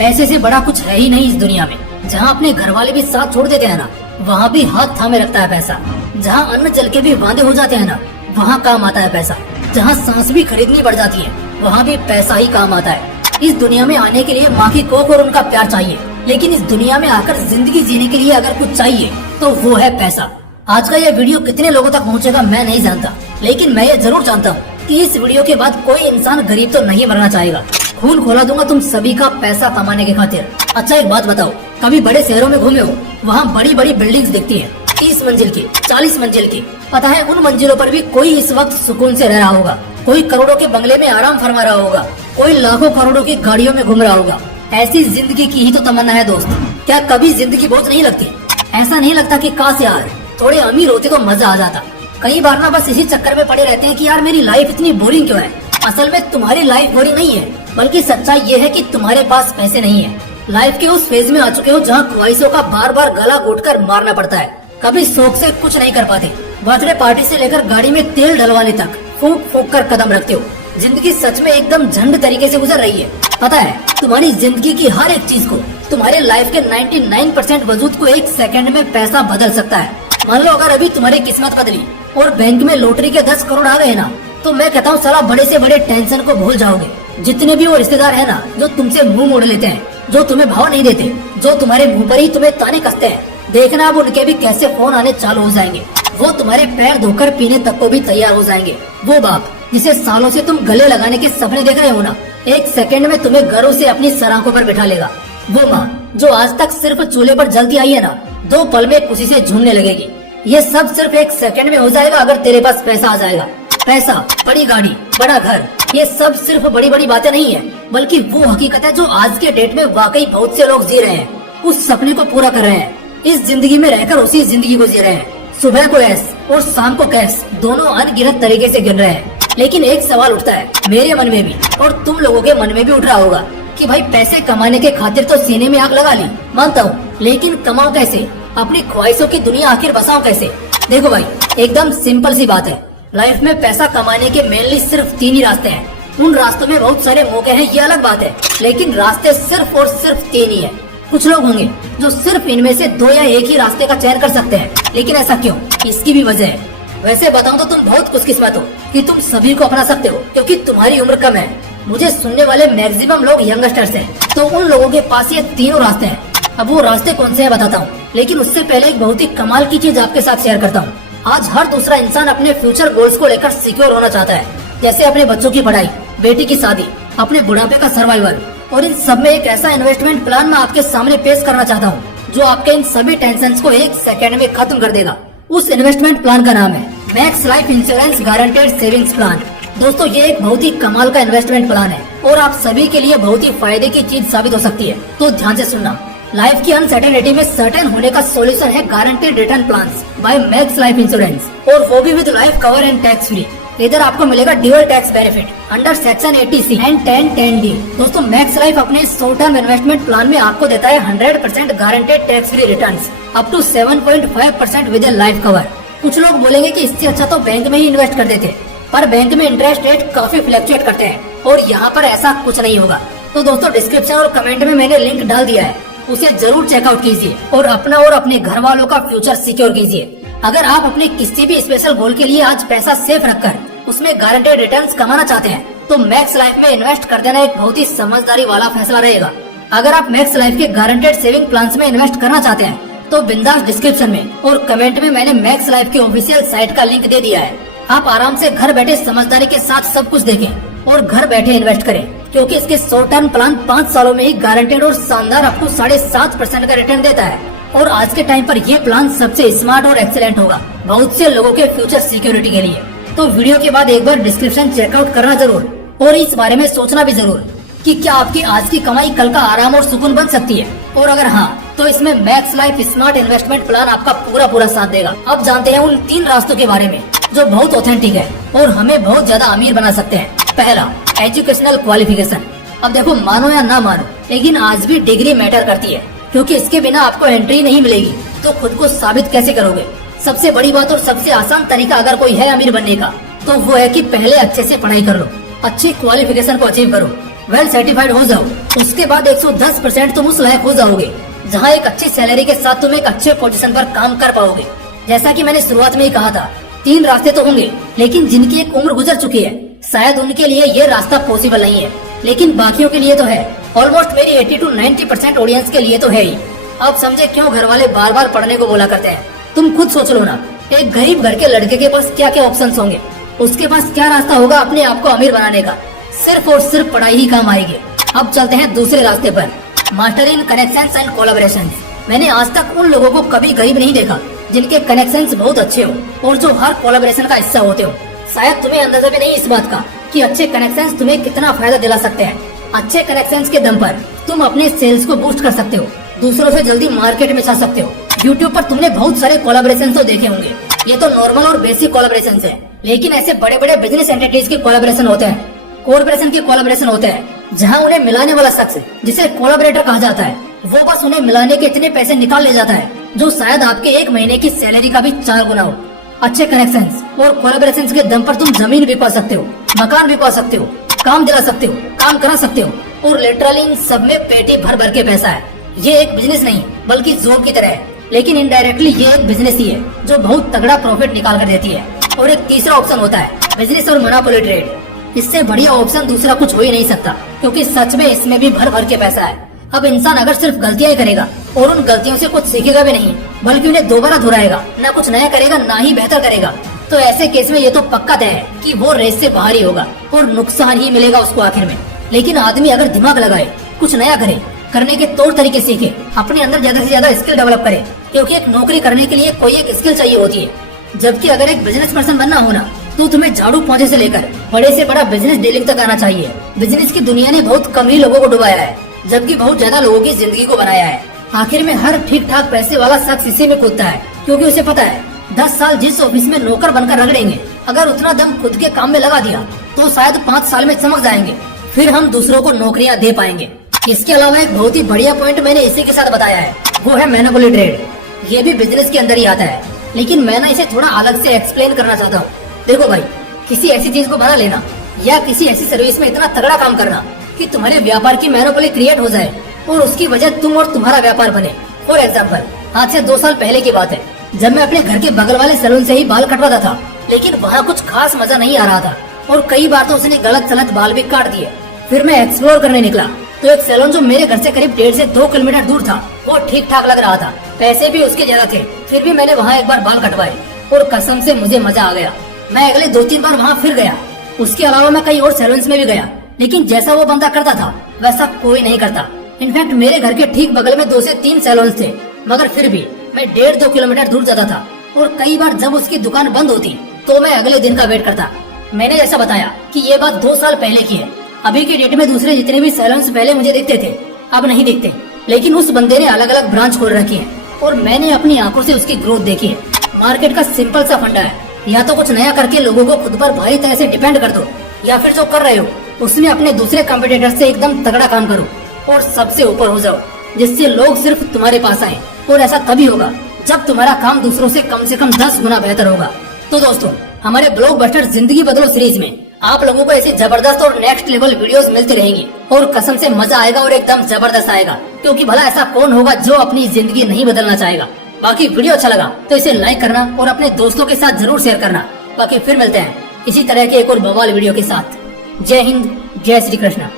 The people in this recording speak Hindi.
पैसे से बड़ा कुछ है ही नहीं इस दुनिया में। जहाँ अपने घर वाले भी साथ छोड़ देते हैं ना, वहाँ भी हाथ थामे रखता है पैसा। जहाँ अन्न जल के भी वांदे हो जाते हैं ना, वहाँ काम आता है पैसा। जहाँ सांस भी खरीदनी पड़ जाती है, वहाँ भी पैसा ही काम आता है। इस दुनिया में आने के लिए माँ की कोख और उनका प्यार चाहिए, लेकिन इस दुनिया में आकर जिंदगी जीने के लिए अगर कुछ चाहिए तो वो है पैसा। आज का यह वीडियो कितने लोगों तक पहुँचेगा मैं नहीं जानता, लेकिन मैं ये जरूर जानता हूँ कि इस वीडियो के बाद कोई इंसान गरीब तो नहीं मरना चाहेगा। खून खोला दूंगा तुम सभी का पैसा कमाने की खातिर। अच्छा एक बात बताओ, कभी बड़े शहरों में घूमे हो? वहाँ बड़ी बड़ी बिल्डिंग्स दिखती है, 30 मंजिल की, 40 मंजिल की। पता है उन मंजिलों पर भी कोई इस वक्त सुकून से रह रहा होगा, कोई करोड़ों के बंगले में आराम फरमा रहा होगा, कोई लाखों करोड़ों की गाड़ियों में घूम रहा होगा। ऐसी जिंदगी की ही तो तमन्ना है दोस्त। क्या कभी जिंदगी बोझ नहीं लगती? ऐसा नहीं लगता कि काश यार थोड़े अमीर होते तो मजा आ जाता? कई बार ना बस इसी चक्कर में पड़े रहते हैं कि यार मेरी लाइफ इतनी बोरिंग क्यों है। असल में तुम्हारी लाइफ बोरिंग नहीं है, बल्कि सच्चाई ये है कि तुम्हारे पास पैसे नहीं है। लाइफ के उस फेज में आ चुके हो जहाँ ख्वाहिशों का बार बार गला घोटकर मारना पड़ता है। कभी शौक से कुछ नहीं कर पाते, बर्थडे पार्टी से लेकर गाड़ी में तेल डलवाने तक फूंक फूंक कर कदम रखते हो। जिंदगी सच में एकदम झंड तरीके से गुजर रही है। पता है तुम्हारी जिंदगी की हर एक चीज को, तुम्हारे लाइफ के 99% वजूद को एक सेकंड में पैसा बदल सकता है। मान लो अगर अभी तुम्हारी किस्मत बदली और बैंक में लॉटरी के 10 करोड़ आ गए ना, तो मैं कहता हूँ साला बड़े से बड़े टेंशन को भूल जाओगे। जितने भी वो रिश्तेदार है ना जो तुमसे मुंह मोड़ लेते हैं, जो तुम्हें भाव नहीं देते, जो तुम्हारे मुंह पर ही तुम्हें ताने कसते हैं, देखना अब उनके भी कैसे फोन आने चालू हो जाएंगे। वो तुम्हारे पैर धोकर पीने तक को भी तैयार हो जाएंगे। वो बाप जिसे सालों से तुम गले लगाने के सपने देख रहे हो ना, एक सेकंड में तुम्हें घरों से अपनी सराखों पर बिठा लेगा। वो माँ जो आज तक सिर्फ चूल्हे पर जलती आई है ना, 2 पल में खुशी से झूमने लगेगी। ये सब सिर्फ एक सेकंड में हो जाएगा अगर तेरे पास पैसा आ जाएगा। पैसा, बड़ी गाड़ी, बड़ा घर, ये सब सिर्फ बड़ी बड़ी बातें नहीं है, बल्कि वो हकीकत है जो आज के डेट में वाकई बहुत से लोग जी रहे हैं। उस सपने को पूरा कर रहे हैं, इस जिंदगी में रहकर उसी जिंदगी को जी रहे हैं। सुबह को ऐश और शाम को कैश, दोनों अनगिनत तरीके से गिन रहे हैं। लेकिन एक सवाल उठता है मेरे मन में भी और तुम लोगों के मन में भी उठ रहा होगा कि भाई पैसे कमाने के खातिर तो सीने में आग लगा ली, मानता हूँ, लेकिन कमाओ कैसे? अपनी ख्वाहिशों की दुनिया आखिर बसाओ कैसे? देखो भाई एकदम सिंपल सी बात है। लाइफ में पैसा कमाने के मेनली सिर्फ 3 ही रास्ते हैं। उन रास्तों में बहुत सारे मौके हैं, ये अलग बात है, लेकिन रास्ते सिर्फ और सिर्फ 3 ही है। कुछ लोग होंगे जो सिर्फ इनमें से 2 या 1 ही रास्ते का चयन कर सकते हैं, लेकिन ऐसा क्यों? इसकी भी वजह है। वैसे बताऊं तो तुम बहुत खुशकिस्मत हो कि तुम सभी को अपना सकते हो, क्योंकि तुम्हारी उम्र कम है। मुझे सुनने वाले मैक्सिमम लोग यंगस्टर्स हैं, तो उन लोगों के पास ये 3 रास्ते हैं। अब वो रास्ते कौन से हैं बताता हूँ, लेकिन उससे पहले एक बहुत ही कमाल की चीज आपके साथ शेयर करता हूँ। आज हर दूसरा इंसान अपने फ्यूचर गोल्स को लेकर सिक्योर होना चाहता है, जैसे अपने बच्चों की पढ़ाई, बेटी की शादी, अपने बुढ़ापे का सर्वाइवल, और इन सब में एक ऐसा इन्वेस्टमेंट प्लान मैं आपके सामने पेश करना चाहता हूँ जो आपके इन सभी टेंशन को एक सेकंड में खत्म कर देगा। उस इन्वेस्टमेंट प्लान का नाम है max Life insurance guaranteed savings plan. दोस्तों ये एक बहुत ही कमाल का इन्वेस्टमेंट प्लान है और आप सभी के लिए बहुत ही फायदे की चीज साबित हो सकती है। तो ध्यान से सुनना। लाइफ की अनसर्टेनिटी में सर्टेन होने का सॉल्यूशन है guaranteed return plans by Max Life insurance, और वो भी with life cover and tax free. इधर आपको मिलेगा dual tax benefit under section 80C and 1010D। दोस्तों मैक्स लाइफ अपने शॉर्ट टर्म इन्वेस्टमेंट प्लान में आपको देता है 100% guaranteed tax free returns up to 7.5% with life cover. कुछ लोग बोलेंगे कि इससे अच्छा तो बैंक में ही इन्वेस्ट कर देते, पर बैंक में इंटरेस्ट रेट काफी फ्लक्चुएट करते हैं और यहाँ पर ऐसा कुछ नहीं होगा। तो दोस्तों डिस्क्रिप्शन और कमेंट में मैंने लिंक डाल दिया है, उसे जरूर चेकआउट कीजिए और अपना और अपने घर वालों का फ्यूचर सिक्योर कीजिए। अगर आप अपने किसी भी स्पेशल गोल के लिए आज पैसा सेफ रखकर उसमें गारंटेड रिटर्न्स कमाना चाहते हैं, तो मैक्स लाइफ में इन्वेस्ट कर देना एक बहुत ही समझदारी वाला फैसला रहेगा। अगर आप मैक्स लाइफ के गारंटेड सेविंग प्लान्स में इन्वेस्ट करना चाहते हैं, तो बिंदास डिस्क्रिप्शन में और कमेंट में मैंने मैक्स लाइफ के ऑफिशियल साइट का लिंक दे दिया है। आप आराम से घर बैठे समझदारी के साथ सब कुछ देखें और घर बैठे इन्वेस्ट करें, क्योंकि इसके शॉर्ट टर्म प्लान 5 सालों में ही गारंटेड और शानदार आपको 7.5% का रिटर्न देता है। और आज के टाइम पर ये प्लान सबसे स्मार्ट और एक्सीलेंट होगा बहुत से लोगों के फ्यूचर सिक्योरिटी के लिए। तो वीडियो के बाद एक बार डिस्क्रिप्शन चेकआउट करना जरूर और इस बारे में सोचना भी जरूर कि क्या आपकी आज की कमाई कल का आराम और सुकून बन सकती है, और अगर हाँ तो इसमें max life smart investment plan आपका पूरा साथ देगा। अब जानते हैं उन 3 रास्तों के बारे में जो बहुत ऑथेंटिक है और हमें बहुत ज्यादा अमीर बना सकते हैं। पहला, एजुकेशनल क्वालिफिकेशन। अब देखो मानो या ना मानो, लेकिन आज भी डिग्री मैटर करती है, क्योंकि इसके बिना आपको एंट्री नहीं मिलेगी। तो खुद को साबित कैसे करोगे? सबसे बड़ी बात और सबसे आसान तरीका अगर कोई है अमीर बनने का, तो वो है कि पहले अच्छे से पढ़ाई कर लो, अच्छी क्वालिफिकेशन को अचीव करो, वेल सर्टिफाइड हो जाओ, उसके बाद 110% तुम उस लायक हो जाओगे जहाँ एक अच्छी सैलरी के साथ तुम एक अच्छे पोजीशन पर काम कर पाओगे। जैसा कि मैंने शुरुआत में ही कहा था, 3 रास्ते तो होंगे, लेकिन जिनकी एक उम्र गुजर चुकी है शायद उनके लिए ये रास्ता पॉसिबल नहीं है, लेकिन बाकियों के लिए तो है। ऑलमोस्ट मेरी 80 to 90% ऑडियंस के लिए तो है ही। अब समझे क्यों घर वाले बार बार पढ़ने को बोला करते हैं। तुम खुद सोच लो ना, एक गरीब घर के लड़के के पास क्या क्या ऑप्शंस होंगे, उसके पास क्या रास्ता होगा अपने आप को अमीर बनाने का। सिर्फ और सिर्फ पढ़ाई ही काम आएगी। अब चलते हैं दूसरे रास्ते पर, master in connections and collaborations. मैंने आज तक उन लोगों को कभी गरीब नहीं देखा जिनके कनेक्शंस बहुत अच्छे हो और जो हर कोलैबोरेशन का हिस्सा होते हो। शायद तुम्हें अंदाजा भी नहीं इस बात का कि अच्छे कनेक्शंस तुम्हें कितना फायदा दिला सकते हैं। अच्छे कनेक्शंस के दम पर तुम अपने सेल्स को बूस्ट कर सकते हो, दूसरों से जल्दी मार्केट में छा सकते हो। यूट्यूब पर तुमने बहुत सारे कोलैबोरेशन तो देखे होंगे, ये तो नॉर्मल और बेसिक कोलैबोरेशन है, लेकिन ऐसे बड़े बड़े बिजनेस एंटिटीज के कोलैबोरेशन होते हैं, कॉर्पोरेशन के कोलैबोरेशन होते हैं, जहां उन्हें मिलाने वाला शख्स जिसे कोलैबोरेटर कहा जाता है वो बस उन्हें मिलाने के इतने पैसे निकाल ले जाता है जो शायद आपके 1 महीने की सैलरी का भी 4 गुना हो। अच्छे कनेक्शंस और कोलैबोरेशंस के दम पर तुम जमीन भी पा सकते हो, मकान भी पा सकते हो, काम दिला सकते हो, काम करा सकते हो और लिटरली इन सब में पेटी भर भर के पैसा है। ये एक बिजनेस नहीं बल्कि जॉब की तरह है, लेकिन इनडायरेक्टली ये एक बिजनेस ही है जो बहुत तगड़ा प्रॉफिट निकाल कर देती है। और एक तीसरा ऑप्शन होता है बिजनेस और मोनोपोली ट्रेड। इससे बढ़िया ऑप्शन दूसरा कुछ हो ही नहीं सकता, क्योंकि सच में इसमें भी भर भर के पैसा है। अब इंसान अगर सिर्फ गलतियां ही करेगा और उन गलतियों से कुछ सीखेगा भी नहीं बल्कि उन्हें दोबारा दोहराएगा, ना कुछ नया करेगा ना ही बेहतर करेगा, तो ऐसे केस में ये तो पक्का तय है कि वो रेस से बाहर ही होगा और नुकसान ही मिलेगा उसको आखिर में। लेकिन आदमी अगर दिमाग लगाए, कुछ नया करे, करने के तौर तरीके सीखे, अपने अंदर ज्यादा से ज्यादा स्किल डेवलप करे, क्योंकि एक नौकरी करने के लिए कोई एक स्किल चाहिए होती है, जबकि अगर एक बिजनेस पर्सन बनना हो ना तो तुम्हें झाड़ू पोंछे से लेकर बड़े से बड़ा बिजनेस डीलिंग तक आना चाहिए। बिजनेस की दुनिया ने बहुत कम ही लोगों को डुबाया है, जबकि बहुत ज्यादा लोगों की जिंदगी को बनाया है। आखिर में हर ठीक ठाक पैसे वाला शख्स इसी में कूदता है, क्योंकि उसे पता है 10 साल जिस ऑफिस में नौकर बनकर रगड़ेंगे, अगर उतना दम खुद के काम में लगा दिया तो शायद 5 साल में चमक जाएंगे, फिर हम दूसरों को नौकरियां दे पाएंगे। इसके अलावा एक बहुत ही बढ़िया पॉइंट मैंने इसी के साथ बताया है, वो है मोनोपोली ट्रेड। ये भी बिजनेस के अंदर ही आता है, लेकिन मैं ना इसे थोड़ा अलग से एक्सप्लेन करना चाहता हूँ। देखो भाई, किसी ऐसी चीज को बना लेना या किसी ऐसी सर्विस में इतना तगड़ा काम करना कि तुम्हारे व्यापार की मोनोपोली क्रिएट हो जाए और उसकी वजह तुम और तुम्हारा व्यापार बने। फॉर एग्जाम्पल, आज से 2 साल पहले की बात है, जब मैं अपने घर के बगल वाले सैलून से ही बाल कटवाता था, लेकिन वहाँ कुछ खास मजा नहीं आ रहा था और कई बार तो उसने गलत सलत बाल भी काट दिए। फिर मैं एक्सप्लोर करने निकला तो एक सैलून जो मेरे घर से करीब 1.5 से 2 किलोमीटर दूर था वो ठीक ठाक लग रहा था, पैसे भी उसके ज्यादा थे। फिर भी मैंने वहाँ एक बार बाल कटवाए और कसम से मुझे मजा आ गया। मैं अगले 2-3 बार वहाँ फिर गया। उसके अलावा मैं कई और सैलून्स में भी गया, लेकिन जैसा वो बंदा करता था वैसा कोई नहीं करता। इनफैक्ट मेरे घर के ठीक बगल में 2 से 3 सैलून्स थे, मगर फिर भी मैं 1.5-2 किलोमीटर दूर जाता था और कई बार जब उसकी दुकान बंद होती तो मैं अगले दिन का वेट करता। मैंने जैसा बताया कि ये बात 2 साल पहले की है। अभी के डेट में दूसरे जितने भी सैलून्स पहले मुझे दिखते थे अब नहीं दिखते, लेकिन उस बंदे ने अलग अलग ब्रांच खोल रखी है और मैंने अपनी आंखों से उसकी ग्रोथ देखी है। मार्केट का सिंपल सा फंडा है, या तो कुछ नया करके लोगों को खुद पर भारी तरह से डिपेंड कर दो, या फिर जो कर रहे हो उसमें अपने दूसरे कॉम्पिटिटर से एकदम तगड़ा काम करो और सबसे ऊपर हो जाओ, जिससे लोग सिर्फ तुम्हारे पास आए। और ऐसा तभी होगा जब तुम्हारा काम दूसरों से कम 10 गुना बेहतर होगा। तो दोस्तों, हमारे ब्लॉकबस्टर जिंदगी बदलो सीरीज में आप लोगों को ऐसी जबरदस्त और नेक्स्ट लेवल वीडियोस मिलती रहेंगी और कसम से मजा आएगा और एकदम जबरदस्त आएगा, क्योंकि भला ऐसा कौन होगा जो अपनी जिंदगी नहीं बदलना चाहेगा। बाकी वीडियो अच्छा लगा तो इसे लाइक करना और अपने दोस्तों के साथ जरूर शेयर करना। बाकी फिर मिलते हैं इसी तरह के एक और बवाल वीडियो के साथ। जय हिंद, जय श्री कृष्ण।